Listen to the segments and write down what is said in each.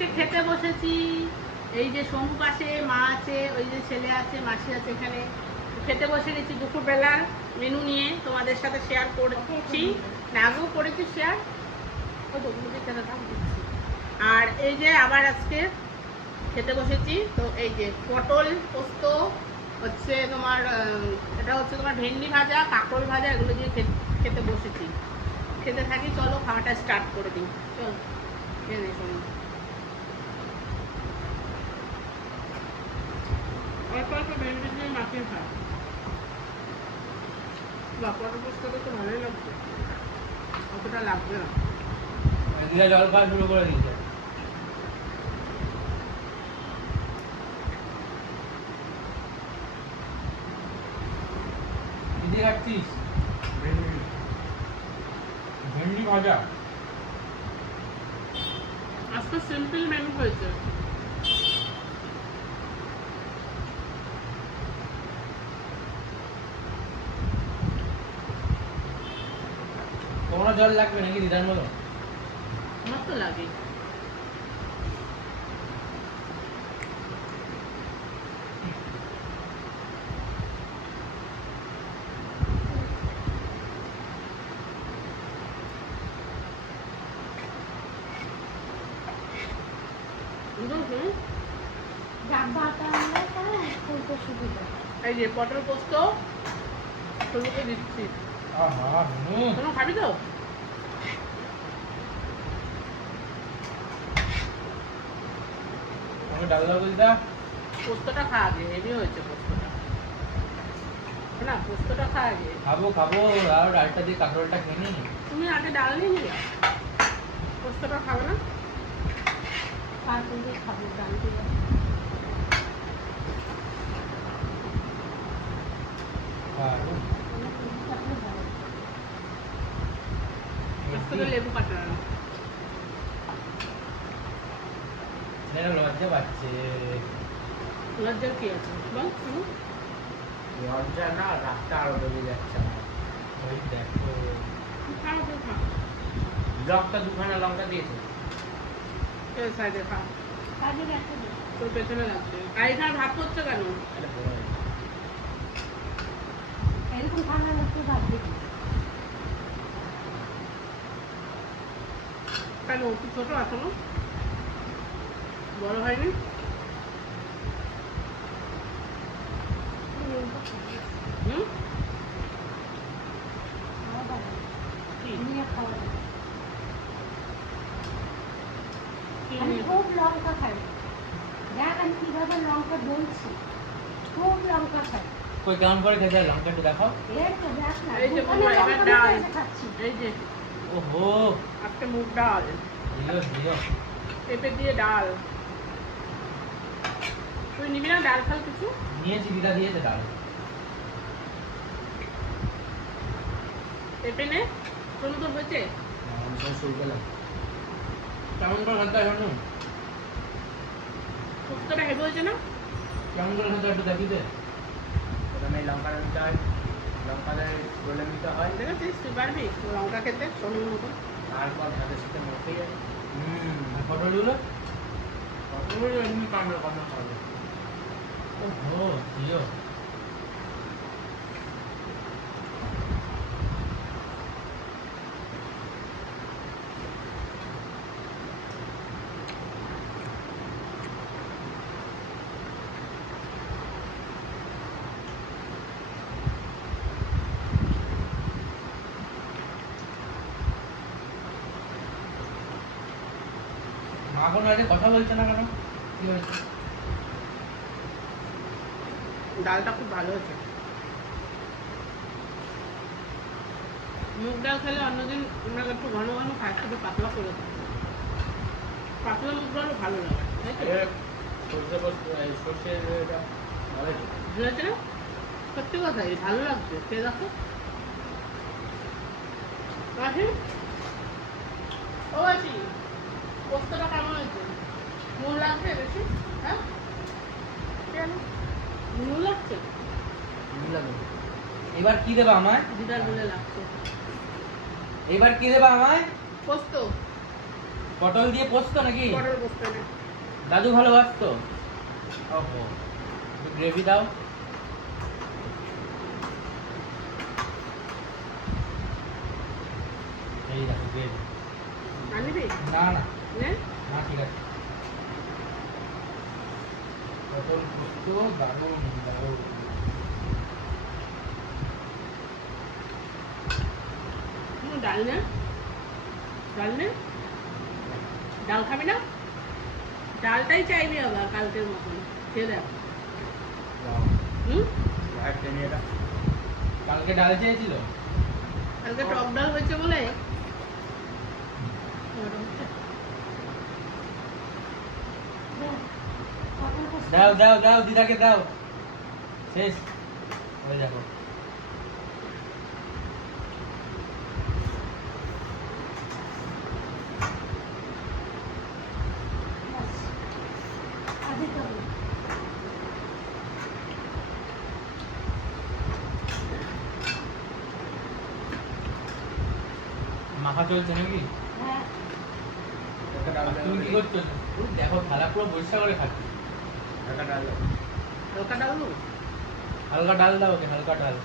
আজকে খেতে বসেছি। এই যে সোনু পাশে, মা আছে, ওই যে ছেলে আছে, মাসি আছে এখানে। খেতে বসে গেছি দুপুরবেলার মেনু নিয়ে, তোমাদের সাথে শেয়ার করছি। না আগেও করেছি শেয়ার, ওই তো দিচ্ছি। আর এই যে আবার আজকে খেতে বসেছি। তো এই যে পটল পোস্ত হচ্ছে তোমার, এটা হচ্ছে তোমার ভেন্ডি ভাজা, কাঁকরোল ভাজা, এগুলো দিয়ে খেতে বসেছি। খেতে থাকি, চলো খাওয়াটা স্টার্ট করে দিই। চলো খেয়ে নে শোনো। অল্প অল্প ভেন্ডি দিয়ে মাখিয়ে খা। বা পটল পোস্তটা তো ভালোই লাগছে, অতটা লাগবে না। জল খাওয়া শুরু করে দিয়েছে। দিদি খাচ্ছিস ভেন্ডি ভাজা। আজকে সিম্পল মেনু হয়েছে। তোমার জল লাগবে নাকি দিদার মতো? আমার তো লাগে। এই যে পটল পোস্ত সবুকে দিচ্ছি। কোনো খাবি তো? আমি ডাল দাও দিদা। পোস্তটা খা আগে, হেভি হয়েছে পোস্তটা। না পোস্তটা খা আগে। খাবো খাবো, আর ডালটা দিয়ে কাঁকরোলটা খেয়ে নি। তুমি আগে ডাল নিয়ে নিলে, পোস্তটা খাবে না? খাবো ডাল দিয়ে। আজকে তো লেবু কাটা না। লজ্জা পাচ্ছে। লজ্জার কি আছে বল শুনো। লজ্জা না, রাতটা আরো বেড়ে যাচ্ছে। ওই দেখো খাও তো খাও। লঙ্কা দুখানা লঙ্কা দিয়েছে। সাইডে খা, তোর পেছনে লাগছে। আর এখানে ভাত করছো কেন? এরকম ঠান্ডা লাগছে ভাত দেখি। কেন তুই ছোট এখনো, বড় হয়নি? হুম কি আমি খুব লঙ্কা খাই, দেখ আমি কিভাবে লঙ্কা বলছি, খুব লঙ্কা খাই। কই কেমন করে খেতে হয় লঙ্কা একটু দেখাও। এই তো দেখ না, এই যে দোকানে বৌমা, এবার লঙ্কা ডাল। নিয়ে এসে খাচ্ছি। এই যে ওহো আজকে মুগ ডাল, দিও দিও। পেঁপে দিয়ে ডাল। তুই নিবি না ডাল ফাল কিছু? নিয়েছি, দিদা দিয়েছে ডাল। পেঁপে নে, শোনো তোর হয়েছে? আমি সব শুরু করলাম। কেমন করে খেতে হয় জানো? পোস্তটা হেভি হয়েছে না? কেমন করে খেতে হয় একটু দেখি দে। প্রথমে লঙ্কা নিতে হয়, লঙ্কা গলে নিতে হয়, দেখেছিস তুই পারবি লঙ্কা খেতে সোনুর মতো? তারপর ভাতের সাথে মাখিয়ে যায়। আর পটলগুলো? পটলগুলো এমনি কামড়ে কামড়ে খাবে। ওহো দিও। মা কোনো আগে কথা বলছে না কেন? কি হয়েছে? ডালটা খুব ভালো হয়েছে। মুগ ডাল খেলে অন্যদিন আমরা একটু ঘন ঘন খাই, শুধু পাতলা করে খাই। পাতলা মুগ ডালও ভালো লাগে, তাই তো? সর্ষের হয়েছে না? সত্যি কথাই ভালো লাগছে, খেয়ে দেখো। মাসি, ও মাসি, পোস্তটা কেমন হয়েছে? নুন লাগছে বেশি? হ্যাঁ কেন নুন লাগছে? এবার কি দেবা আমায়? দিদার বলে লাগছে এবার কি দেবা আমায়? পোস্ত। পটল দিয়ে পোস্ত নাকি? পটল বসতে না। দাদু ভালোবাসতো। ওহো, গ্রেভি দাও। এই দেখো গ্রেভি। আনবি? না না নে? না, ঠিক আছে। পটল পোস্ত দারুণ দারুণ। ডাল না? ডাল নে? ডাল খাবি না? ডালটাই চাইবি আবার কালকের মতন। খেয়ে দেখ। হুম? কালকে ডাল চেয়েছিল। কালকে টক ডাল হয়েছে বলে দাও দাও দাও, দিদাকে দাও। শেষ। ওই দেখো। মাখা চলছে নাকি? হ্যাঁ, তুমি কি করছো? ওই দেখো থালা পুরো পরিষ্কার করে খাচ্ছি। হালকা ডাল দেবো। হালকা ডাল দাও ওকে, হালকা ডাল।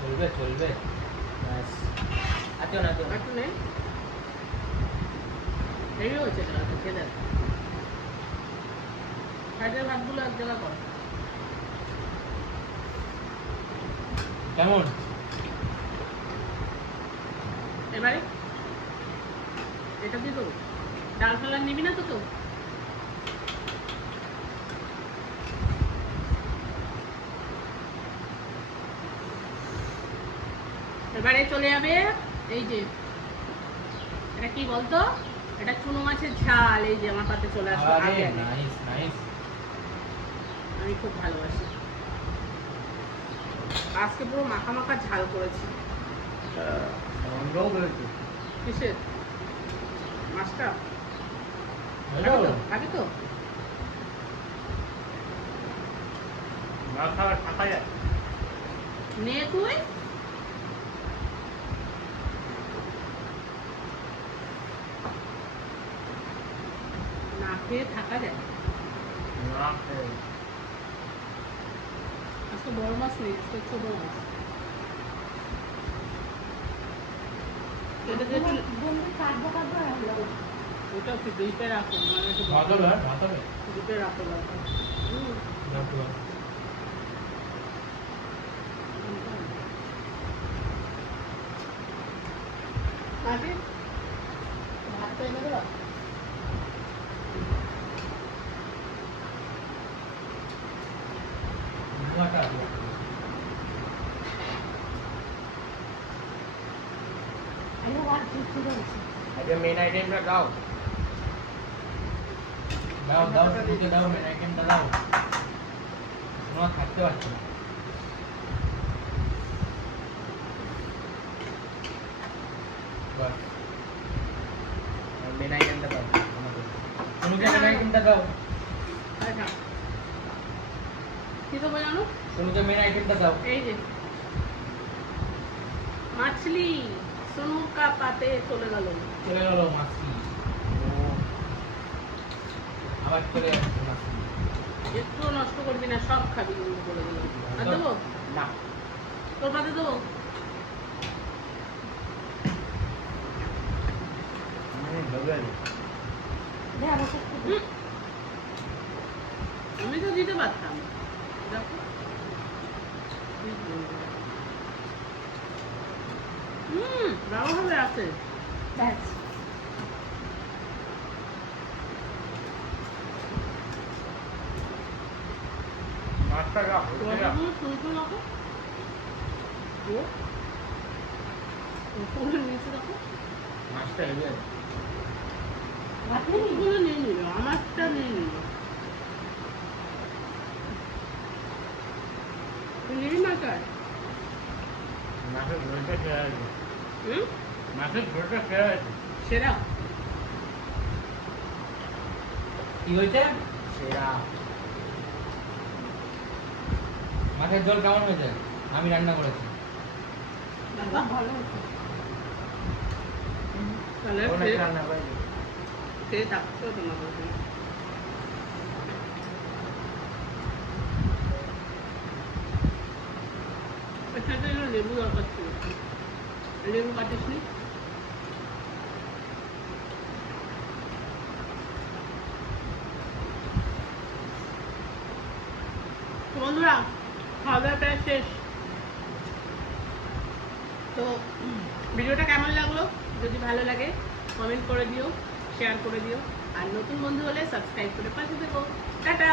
চলবে চলবে। আচ্ছা না তো। একটু নে। হেভি হয়েছে ডালটা, খেয়ে দেখ। সাইডের ভাতগুলো এক জায়গা কর। কেমন? এবারে এটা দিয়ে দেবো। ডাল ফালা নিবি না তো তো? এবারে চলে যাবে এই যে, এটা কি বলতো? এটা চুনো মাছের ঝাল। এই যে আমার পাতে চলে আসবে আরে আগে আগে। Nice nice. আমি খুব ভালোবাসি। আজকে পুরো মাখা মাখা ঝাল করেছি। কিসের? মাছটা হ্যালো। খাবি তো? না খাওয়া থাকা যায়। নে তুই। না খেয়ে থাকা যায়? না খেয়ে। আজকে বড় মাছ নেই, আজকে ছোট মাছ। এটা দিয়ে একটু- জলদি কাটবো কাটবো আর হলো। ওটা একটু ডিপে রাখো, মানে একটু ভাত হবে ভাত হবে। ডিপে রাখো দরকার। হুম। আছে? ভাতটা এনে দেবা? ধোঁয়াটা আরে আর কিছু রয়েছে। আগে মেন আইটেমটা দাও। দাও দাও, শুরুতে দাও, মেন আইটেমটা দাও। তোমার থাকতে পারছো না। বাস, মেন আইটেমটা দাও আমাকে। শুরুতে মেন আইটেমটা দাও। আচ্ছা। কি দেবো জানো? শুরুতে মেন আইটেমটা দাও। এই যে মাছলি সোনু কা পাতে চলে গেল। চলে গেল মাছি। আবার চলে যাচ্ছে মাছি। একটু নষ্ট করবি না, সব খাবি কিন্তু বলে দিলাম। আর দেবো? না। তোর পাতে দেবো? দে আমাকে একটু দে। হুম। আমি তো দিতে পারতাম। দেখো ভালোভাবে আছে। ব্যাস। মাছটা রাখ। শুনছো রাখো। নিচে রাখো। মাছটা হেভি আছে। ভাত নেই? ওগুলো নিয়ে নিল, আমারটা নিয়ে নিল। তুই নিবি না চাই? মাছের ঝোলটা খেয়ে আছে। হুম? মাছের ঝোলটা খেয়ে আছে। সেরা। কি হয়েছে? সেরা। আখের জল কেমন হয়েছে? আমি রান্না করেছি। বাবা, ভালো হয়েছে। তাহলে ও নাকি রান্না করেছে। খেয়ে থাকতো তোমার কাছে। এর সাথে একটু লেবু দরকার ছিল, লেবু কাটিস নি? তো বন্ধুরা, খাওয়া দাওয়া প্রায় শেষ। তো ভিডিওটা কেমন লাগলো? যদি ভালো লাগে কমেন্ট করে দিও, শেয়ার করে দিও, আর নতুন বন্ধু হলে সাবস্ক্রাইব করে পাশে থেকো। টাটা।